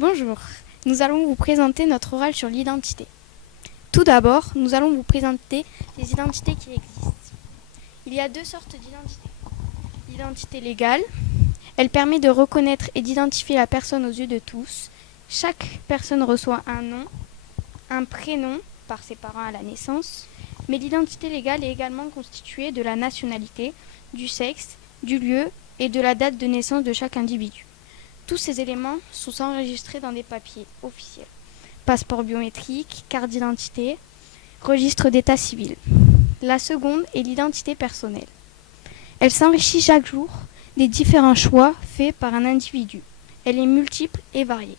Bonjour, nous allons vous présenter notre oral sur l'identité. Tout d'abord, nous allons vous présenter les identités qui existent. Il y a deux sortes d'identités. L'identité légale, elle permet de reconnaître et d'identifier la personne aux yeux de tous. Chaque personne reçoit un nom, un prénom par ses parents à la naissance, mais l'identité légale est également constituée de la nationalité, du sexe, du lieu et de la date de naissance de chaque individu. Tous ces éléments sont enregistrés dans des papiers officiels. Passeport biométrique, carte d'identité, registre d'état civil. La seconde est l'identité personnelle. Elle s'enrichit chaque jour des différents choix faits par un individu. Elle est multiple et variée.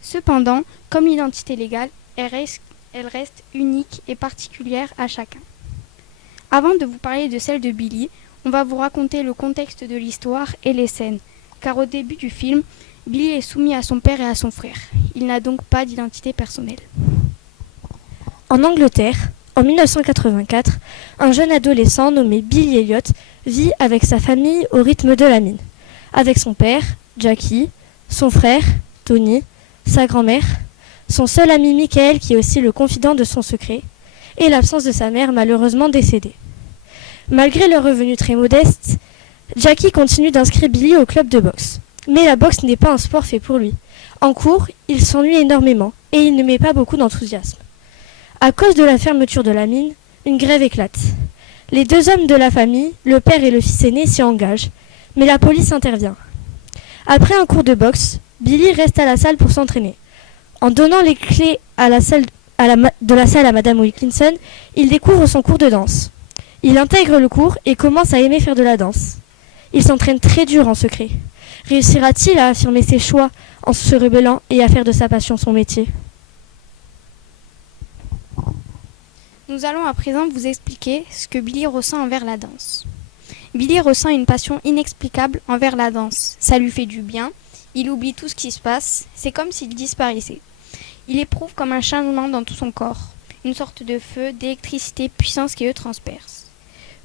Cependant, comme l'identité légale, elle reste unique et particulière à chacun. Avant de vous parler de celle de Billy, on va vous raconter le contexte de l'histoire et les scènes. Car au début du film, Billy est soumis à son père et à son frère. Il n'a donc pas d'identité personnelle. En Angleterre, en 1984, un jeune adolescent nommé Billy Elliot vit avec sa famille au rythme de la mine. Avec son père, Jackie, son frère, Tony, sa grand-mère, son seul ami Michael qui est aussi le confident de son secret, et l'absence de sa mère malheureusement décédée. Malgré leurs revenus très modestes, Jackie continue d'inscrire Billy au club de boxe. Mais la boxe n'est pas un sport fait pour lui. En cours, il s'ennuie énormément et il ne met pas beaucoup d'enthousiasme. À cause de la fermeture de la mine, une grève éclate. Les deux hommes de la famille, le père et le fils aîné, s'y engagent, mais la police intervient. Après un cours de boxe, Billy reste à la salle pour s'entraîner. En donnant les clés de la salle à Madame Wilkinson, il découvre son cours de danse. Il intègre le cours et commence à aimer faire de la danse. Il s'entraîne très dur en secret. Réussira-t-il à affirmer ses choix en se rebellant et à faire de sa passion son métier ? Nous allons à présent vous expliquer ce que Billy ressent envers la danse. Billy ressent une passion inexplicable envers la danse. Ça lui fait du bien, il oublie tout ce qui se passe, c'est comme s'il disparaissait. Il éprouve comme un changement dans tout son corps, une sorte de feu, d'électricité, puissance qui le transperce.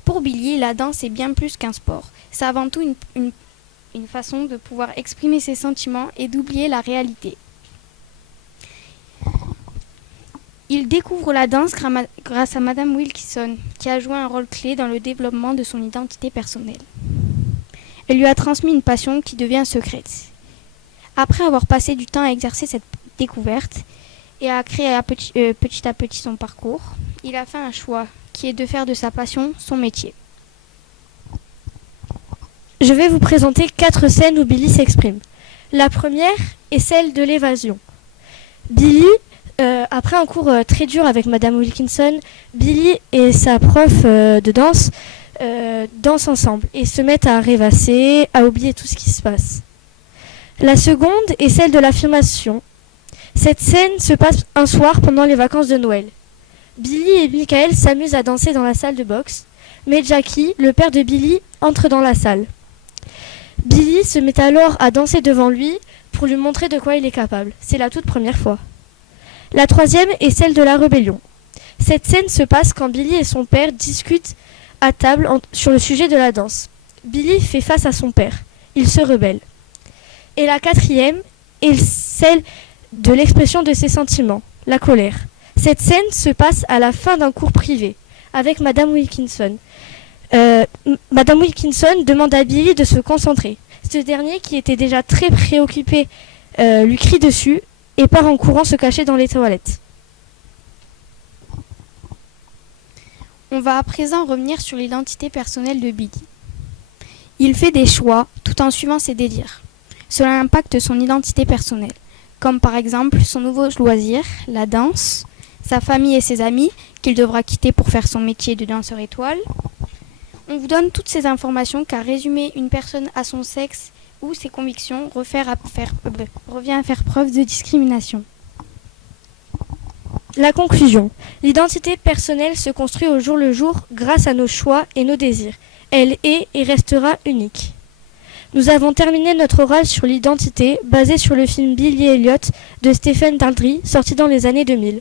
Pour Billy, la danse est bien plus qu'un sport. C'est avant tout une façon de pouvoir exprimer ses sentiments et d'oublier la réalité. Il découvre la danse grâce à Madame Wilkinson, qui a joué un rôle clé dans le développement de son identité personnelle. Elle lui a transmis une passion qui devient secrète. Après avoir passé du temps à exercer cette découverte et à créer petit à petit son parcours, il a fait un choix qui est de faire de sa passion son métier. Je vais vous présenter 4 scènes où Billy s'exprime. La première est celle de l'évasion. Billy, après un cours très dur avec Madame Wilkinson, Billy et sa prof de danse dansent ensemble et se mettent à rêvasser, à oublier tout ce qui se passe. La seconde est celle de l'affirmation. Cette scène se passe un soir pendant les vacances de Noël. Billy et Michael s'amusent à danser dans la salle de boxe, mais Jackie, le père de Billy, entre dans la salle. Billy se met alors à danser devant lui pour lui montrer de quoi il est capable. C'est la toute première fois. La troisième est celle de la rébellion. Cette scène se passe quand Billy et son père discutent à table sur le sujet de la danse. Billy fait face à son père. Il se rebelle. Et la quatrième est celle de l'expression de ses sentiments, la colère. Cette scène se passe à la fin d'un cours privé avec Madame Wilkinson. Madame Wilkinson demande à Billy de se concentrer. Ce dernier, qui était déjà très préoccupé, lui crie dessus et part en courant se cacher dans les toilettes. On va à présent revenir sur l'identité personnelle de Billy. Il fait des choix tout en suivant ses délires. Cela impacte son identité personnelle, comme par exemple son nouveau loisir, la danse, sa famille et ses amis, qu'il devra quitter pour faire son métier de danseur étoile. On vous donne toutes ces informations car résumer une personne à son sexe ou ses convictions revient à faire preuve de discrimination. La conclusion. L'identité personnelle se construit au jour le jour grâce à nos choix et nos désirs. Elle est et restera unique. Nous avons terminé notre oral sur l'identité basé sur le film Billy Elliot de Stephen Daldry sorti dans les années 2000.